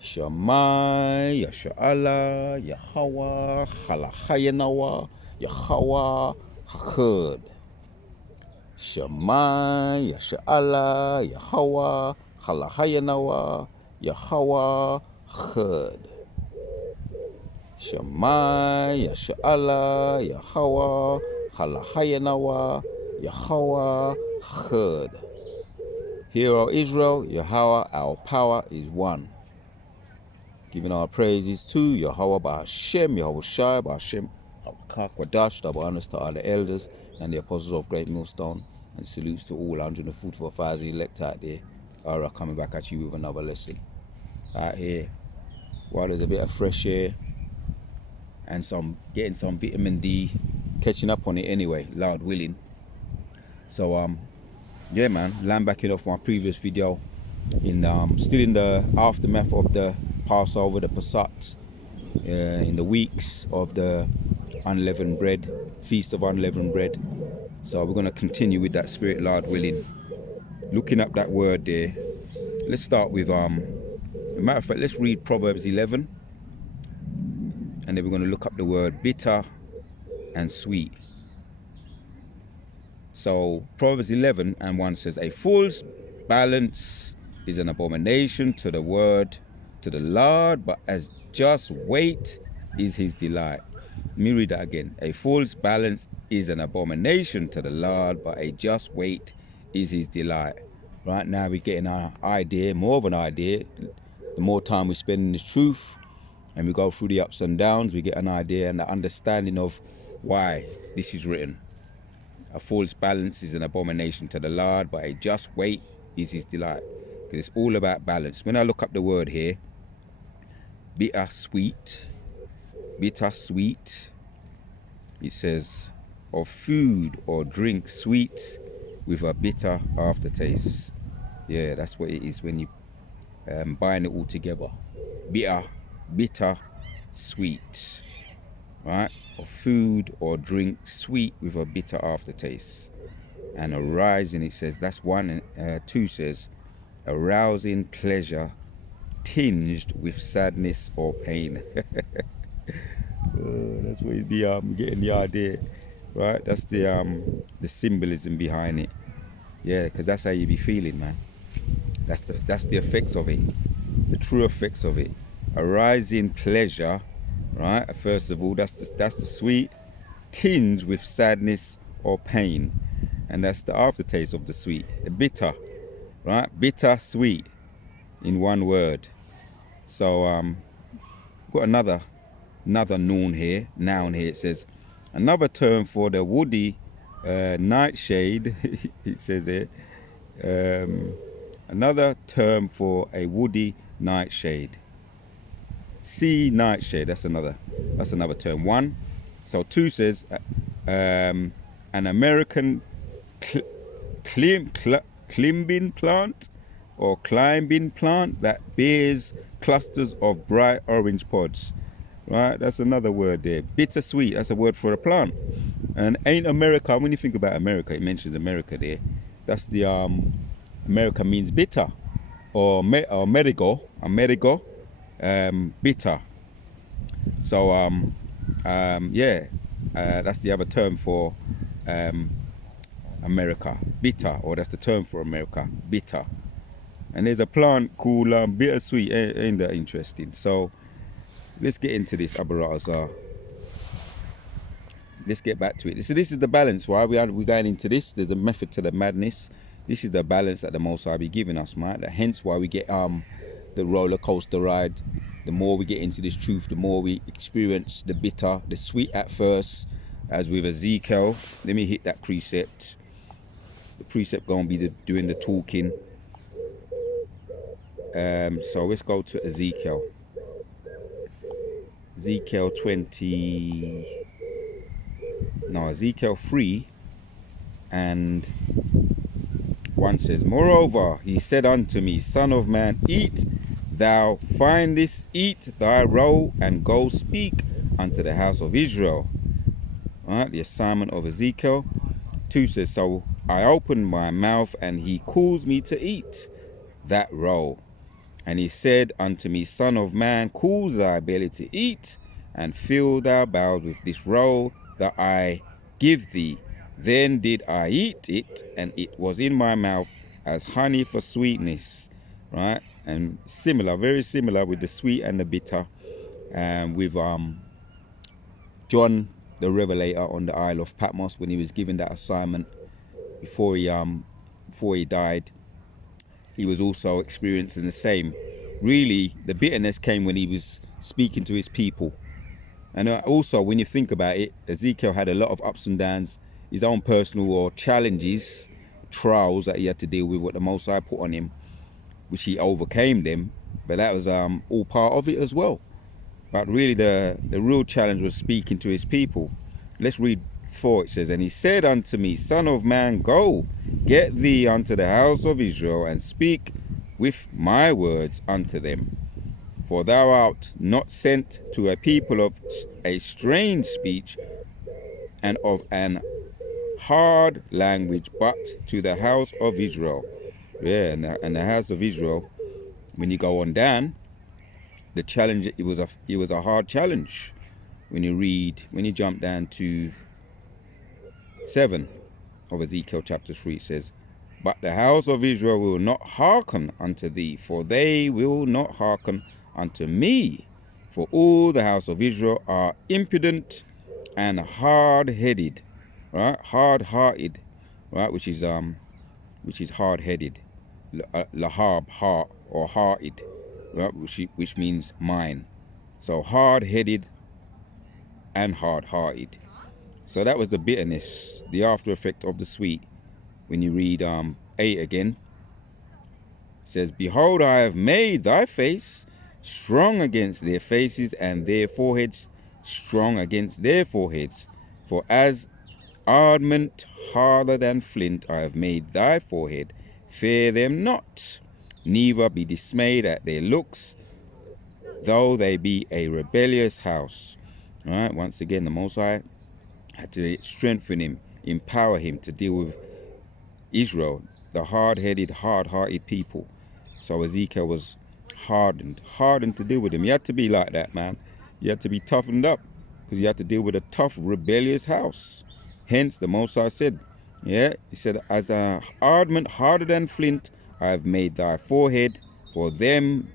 Shamai, Yasha'Allah, Yahweh, Halachayanawa, Yahweh, Hakud. Shamai, Yasha'Allah, Yahweh, Halachayanawa, Yahweh, Chud. Shamai, Yasha'Allah, Yahweh, Halachayanawa, Yahweh, Chud. Hear, O Israel, Yahweh, our power is one. Giving our praises to Yahweh Ba'Hashem, Yahweh Shai, Ba'Hashem, Kwadash, double honors to all the elders and the apostles of Great Millstone, and salutes to all 144,000 elect out there. Alright, coming back at you with another lesson. Out here, while there's a bit of fresh air and getting some vitamin D, catching up on it anyway, Lord willing. So yeah man, land backing off my previous video, still in the aftermath of the Passover, the Passat, in the weeks of the unleavened bread, Feast of Unleavened Bread. So we're going to continue with that spirit, Lord willing. Looking up that word there, let's start with, a matter of fact, let's read Proverbs 11, and then we're going to look up the word bitter and sweet. So Proverbs 11 and 1 says, a fool's balance is an abomination to the Lord, but as just weight is his delight. Let me read that again. A fool's balance is an abomination to the Lord, but a just weight is his delight. Right now we're getting an idea, more of an idea. The more time we spend in the truth and we go through the ups and downs, we get an idea and the understanding of why this is written. A fool's balance is an abomination to the Lord, but a just weight is his delight. Because it's all about balance. When I look up the word here, bitter sweet, it says, of food or drink sweet with a bitter aftertaste. Yeah, that's what it is when you buying it all together. Bitter, sweet. Right? Of food or drink sweet with a bitter aftertaste. And arising, it says, that's one. And 2 says, arousing pleasure tinged with sadness or pain. That's what you'd be getting the idea, right? That's the symbolism behind it. Yeah, because that's how you be feeling, man. That's the effects of it, the true effects of it. Arising pleasure, right? First of all, that's the sweet, tinged with sadness or pain, and that's the aftertaste of the sweet, the bitter, right? Bitter sweet, in one word. So got another noun here. It says another term for the woody nightshade. It says here another term for a woody nightshade. Sea nightshade. That's another term. 1. So 2 says an American climbing plant or climbing plant that bears clusters of bright orange pods. Right, that's another word there. Bittersweet, that's a word for a plant. And ain't America, when you think about America, it mentions America there. That's the America means bitter, or medigo, bitter. So yeah, that's the other term for America, bitter, or that's the term for America, bitter. And there's a plant called bittersweet. Ain't that interesting? So let's get into this, Abarazar. Let's get back to it. So this is the balance, right? We're going into this. There's a method to the madness. This is the balance that the Most High be giving us, right? Hence why we get the roller coaster ride. The more we get into this truth, the more we experience the bitter, the sweet at first, as with Ezekiel. Let me hit that precept. The precept going to be doing the talking. So let's go to Ezekiel. Ezekiel 3 and 1 says, moreover, he said unto me, son of man, eat thou find this, eat thy roll, and go speak unto the house of Israel. Right, the assignment of Ezekiel. 2 says, so I opened my mouth, and he calls me to eat that roll, And he said unto me, Son of man, cause thy belly to eat, and fill thy bowels with this roll that I give thee. Then did I eat it, and it was in my mouth as honey for sweetness. Right? And similar, very similar with the sweet and the bitter. And with John the Revelator on the Isle of Patmos, when he was given that assignment before he died, he was also experiencing the same. Really, the bitterness came when he was speaking to his people. And also, when you think about it, Ezekiel had a lot of ups and downs, his own personal or challenges, trials that he had to deal with, what the Most High put on him, which he overcame them. But that was all part of it as well. But really, the real challenge was speaking to his people. Let's read 4. It says, And he said unto me, Son of man, go, get thee unto the house of Israel, and speak with my words unto them. For thou art not sent to a people of a strange speech and of an hard language, but to the house of Israel. Yeah, and the house of Israel, when you go on down, the challenge, it was a hard challenge. When you jump down to 7 of Ezekiel chapter 3, it says, But the house of Israel will not hearken unto thee, for they will not hearken unto me. For all the house of Israel are impudent and hard-headed, right? Hard-hearted, right? Which is hard-headed. Lahab, heart, or hearted, right? Which means mine. So hard-headed and hard-hearted. So that was the bitterness, the after effect of the sweet. When you read 8 again, it says, Behold, I have made thy face strong against their faces, and their foreheads strong against their foreheads. For as adamant harder than flint I have made thy forehead. Fear them not, neither be dismayed at their looks, though they be a rebellious house. All right, once again, the Most High had to strengthen him, empower him to deal with Israel, the hard-headed, hard-hearted people. So Ezekiel was hardened to deal with him. You had to be like that, man. You had to be toughened up, because you had to deal with a tough, rebellious house. Hence, the Most High said, he said, As a adamant harder than flint, I have made thy forehead. For them,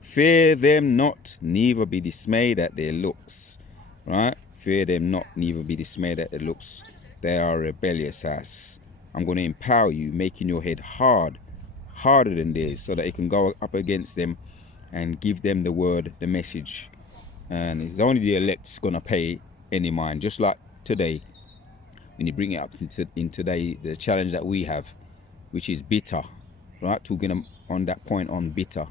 fear them not, neither be dismayed at their looks. Right? Fear them not, neither be dismayed at their looks. They are a rebellious house. I'm going to empower you, making your head harder than theirs, so that it can go up against them and give them the word, the message. And it's only the elect's going to pay any mind. Just like today, when you bring it up in today, the challenge that we have, which is bitter, right? Talking on that point on bitter.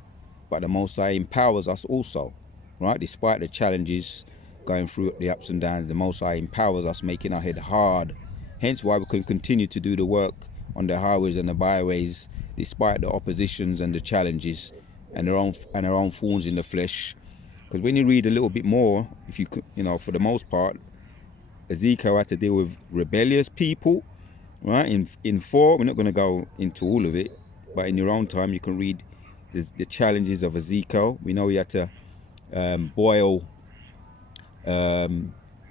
But the Most High empowers us also, right? Despite the challenges, going through the ups and downs, the Most High empowers us, making our head hard. Hence why we can continue to do the work on the highways and the byways, despite the oppositions and the challenges and our own thorns in the flesh. Because when you read a little bit more, if you for the most part, Ezekiel had to deal with rebellious people, right? In 4, we're not going to go into all of it, but in your own time you can read the challenges of Ezekiel. We know he had to boil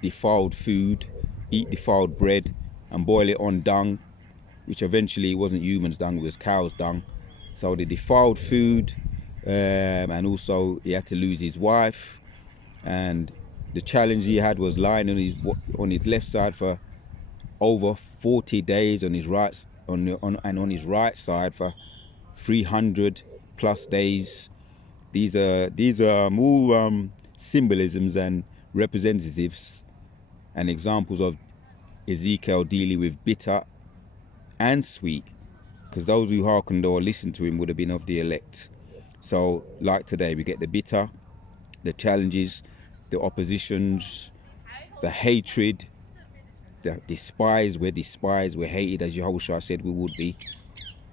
defiled food, eat defiled bread, and boil it on dung, which eventually wasn't humans' dung, it was cow's dung. So the defiled food, and also he had to lose his wife, and the challenge he had was lying on his left side for over 40 days, on his right on his right side for 300 plus days. These are more symbolisms and representatives and examples of Ezekiel dealing with bitter and sweet, because those who hearkened or listened to him would have been of the elect. So like today, we get the bitter, the challenges, the oppositions, the hatred, the despised. We're hated, as Yahushua said we would be.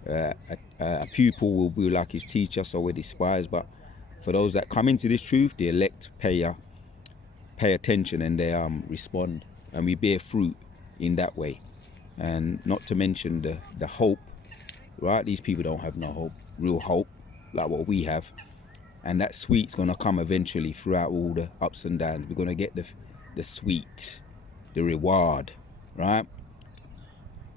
A pupil will be like his teacher, so we're despised. But for those that come into this truth, the elect pay attention, and they respond, and we bear fruit in that way. And not to mention the hope, right? These people don't have no hope, real hope, like what we have. And that sweet's going to come eventually throughout all the ups and downs. We're going to get the sweet, the reward, right?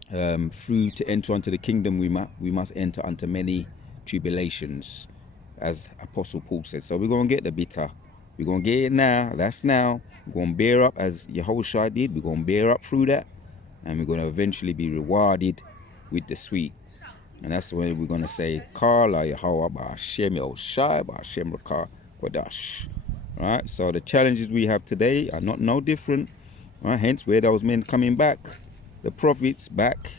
Through to enter unto the kingdom, we must enter unto many tribulations, as Apostle Paul said. So we're going to get the bitter. We're going to get it now. That's now. We're going to bear up as Yahushua did. We're going to bear up through that. And we're going to eventually be rewarded with the sweet. And that's when we're going to say, Kala Yahweh Ba'ashem Yahushai Ba'ashem Rakah Kodash. Right? So the challenges we have today are not no different. Right? Hence where those men coming back. The prophets back.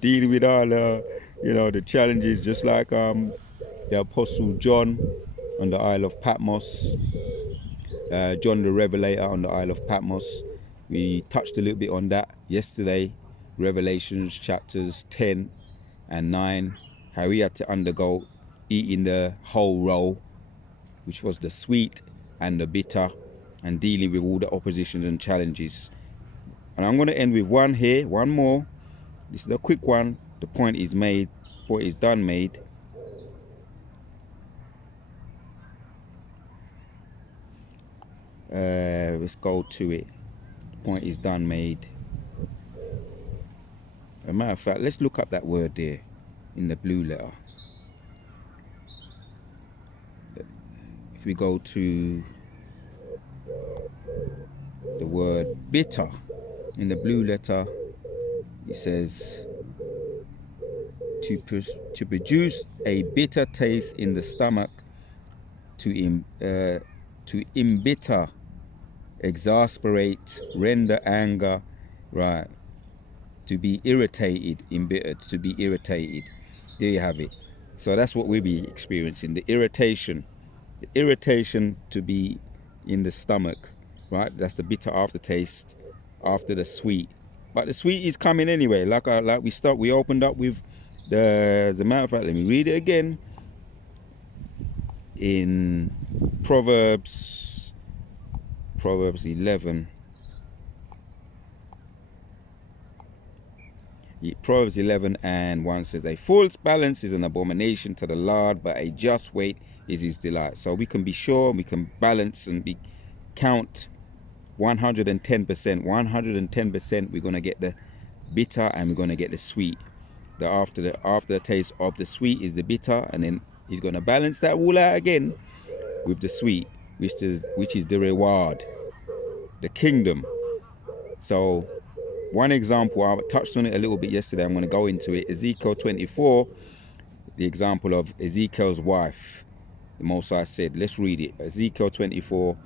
Dealing with all the challenges, just like the Apostle John on the Isle of Patmos. John the Revelator on the Isle of Patmos. We touched a little bit on that yesterday. Revelations chapters 10 and 9. How he had to undergo eating the whole roll, which was the sweet and the bitter, and dealing with all the oppositions and challenges. And I'm going to end with one here, one more. This is a quick one. The point is made. Point is done made. Let's go to it. The point is done made. As a matter of fact, let's look up that word there in the blue letter. If we go to the word bitter in the blue letter, it says to produce a bitter taste in the stomach, to embitter, exasperate, render anger, right? To be irritated, embittered, to be irritated. There you have it. So that's what we'll be experiencing, the irritation to be in the stomach, right? That's the bitter aftertaste after the sweet. But the sweet is coming anyway. We opened up with as a matter of fact, let me read it again. In Proverbs 11. Proverbs 11 and 1 says, a fool's balance is an abomination to the Lord, but a just weight is his delight. So we can be sure, we can balance and count 110%. 110% we're going to get the bitter and we're going to get the sweet. The after taste of the sweet is the bitter, and then he's going to balance that all out again with the sweet, which is the reward, the kingdom. So one example, I touched on it a little bit yesterday, I'm going to go into it. Ezekiel 24, the example of Ezekiel's wife. The Most High said, let's read it. Ezekiel 24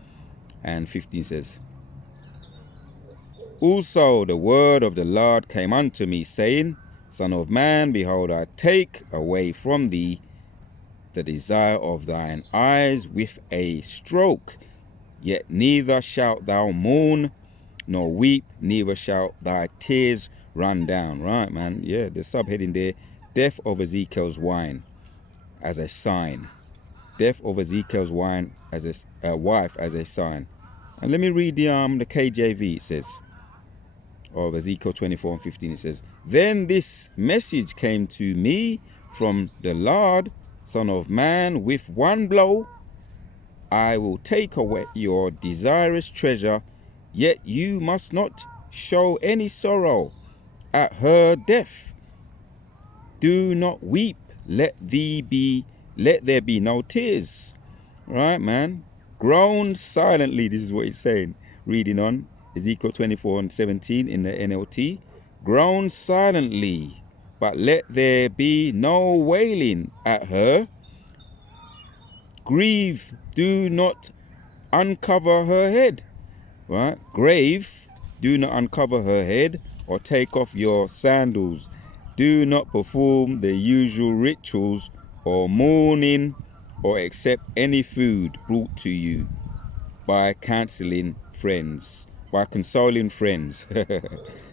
and 15 says, also the word of the Lord came unto me, saying, Son of man, behold, I take away from thee the desire of thine eyes with a stroke, yet neither shalt thou mourn nor weep, neither shall thy tears run down. Right, man? Yeah, the subheading there, death of Ezekiel's wine as a sign. Death of Ezekiel's wine as a wife as a sign. And let me read the KJV. It says, of Ezekiel 24 and 15, it says, then this message came to me from the Lord, Son of man, with one blow I will take away your desirous treasure, yet you must not show any sorrow at her death. Do not weep, let there be no tears. Right, man? Groan silently, this is what he's saying. Reading on, Ezekiel 24 and 17 in the NLT. Groan silently, but let there be no wailing at her. Grieve, do not uncover her head. Right? Grave, do not uncover her head or take off your sandals. Do not perform the usual rituals or mourning or accept any food brought to you by consoling friends.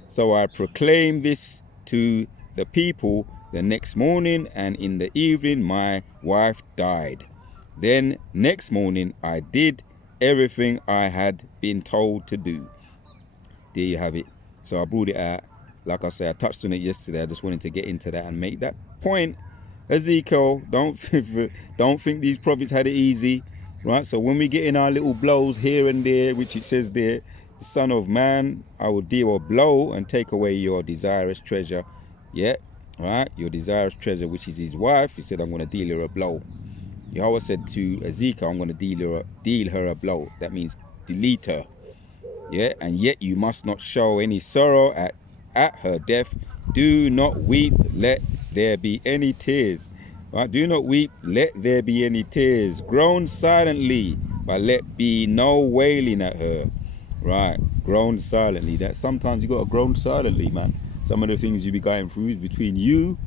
So I proclaimed this to the people the next morning, and in the evening my wife died. Then next morning I did everything I had been told to do. There you have it. So I brought it out. Like I said, I touched on it yesterday. I just wanted to get into that and make that point Ezekiel, don't think these prophets had it easy, right? So when we get in our little blows here and there, which it says there, the Son of Man, I will deal a blow and take away your desirous treasure. Yeah, right? Your desirous treasure, which is his wife. He said, I'm going to deal her a blow. Yahweh said to Ezekiel, I'm going to deal her a blow. That means delete her. Yeah, and yet you must not show any sorrow at her death. Do not weep, let there be any tears. Right? Do not weep, let there be any tears. Groan silently, but let be no wailing at her. Right, groan silently. That sometimes you got to groan silently, man. Some of the things you be going through is between you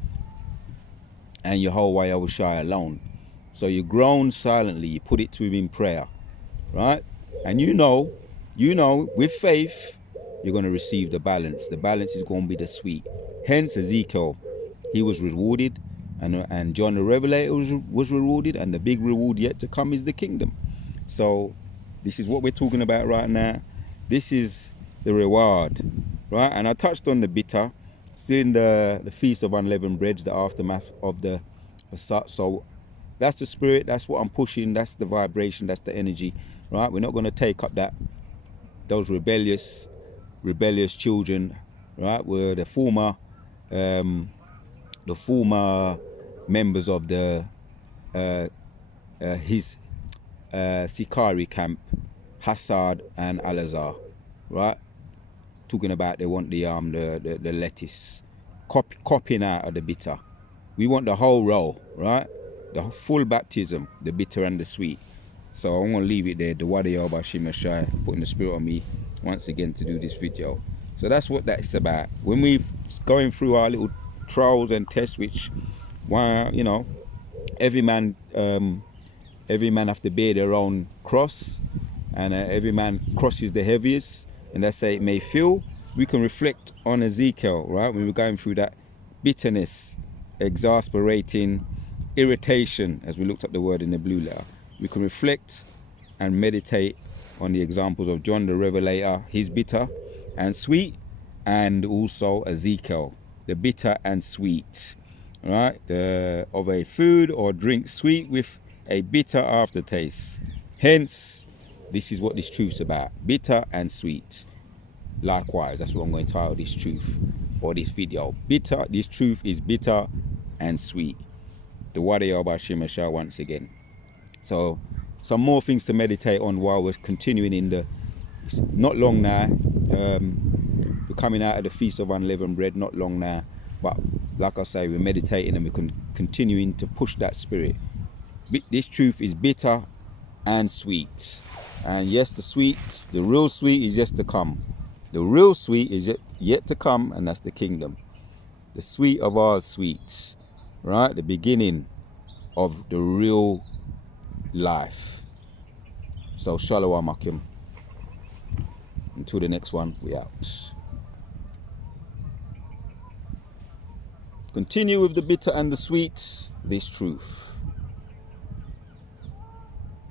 and Yahweh Yahushua alone. So you groan silently, you put it to him in prayer, right? And you know, with faith, you're going to receive the balance. The balance is going to be the sweet. Hence Ezekiel, he was rewarded, and John the Revelator was rewarded, and the big reward yet to come is the kingdom. So this is what we're talking about right now. This is the reward, right? And I touched on the bitter, still in the Feast of Unleavened Bread, the aftermath of the so that's the spirit, that's what I'm pushing, that's the vibration, that's the energy, right? We're not going to take up those rebellious children, right? We're the former members of the his Sikari camp, Hassad and Alazar, right? Talking about they want the lettuce, copying out of the bitter. We want the whole roll, right? The full baptism, the bitter and the sweet. So I'm going to leave it there. The Wadiyah Bashim Shai, putting the spirit on me once again to do this video. So that's what that's about. When we're going through our little trials and tests, which, you know, every man have to bear their own cross, and every man crosses the heaviest, and that's how it may feel. We can reflect on Ezekiel, right? When we're going through that bitterness, exasperating, irritation, as we looked up the word in the blue letter. We can reflect and meditate on the examples of John the Revelator, his bitter and sweet, and also Ezekiel, the bitter and sweet, right? Of a food or drink sweet with a bitter aftertaste. Hence, this is what this truth's about, bitter and sweet. Likewise, that's what I'm going to title this truth or this video. Bitter, this truth is bitter and sweet. The Wadiyah Bashim Shah once again. So some more things to meditate on while we're continuing in the, not long now, we're coming out of the Feast of Unleavened Bread, not long now, but like I say, we're meditating and we're continuing to push that spirit. This truth is bitter and sweet. And yes, the real sweet is yet to come. The real sweet is yet to come, and that's the kingdom. The sweet of all sweets, right? The beginning of the real life. So Shalom Akim. Until the next one, we out. Continue with the bitter and the sweet, this truth.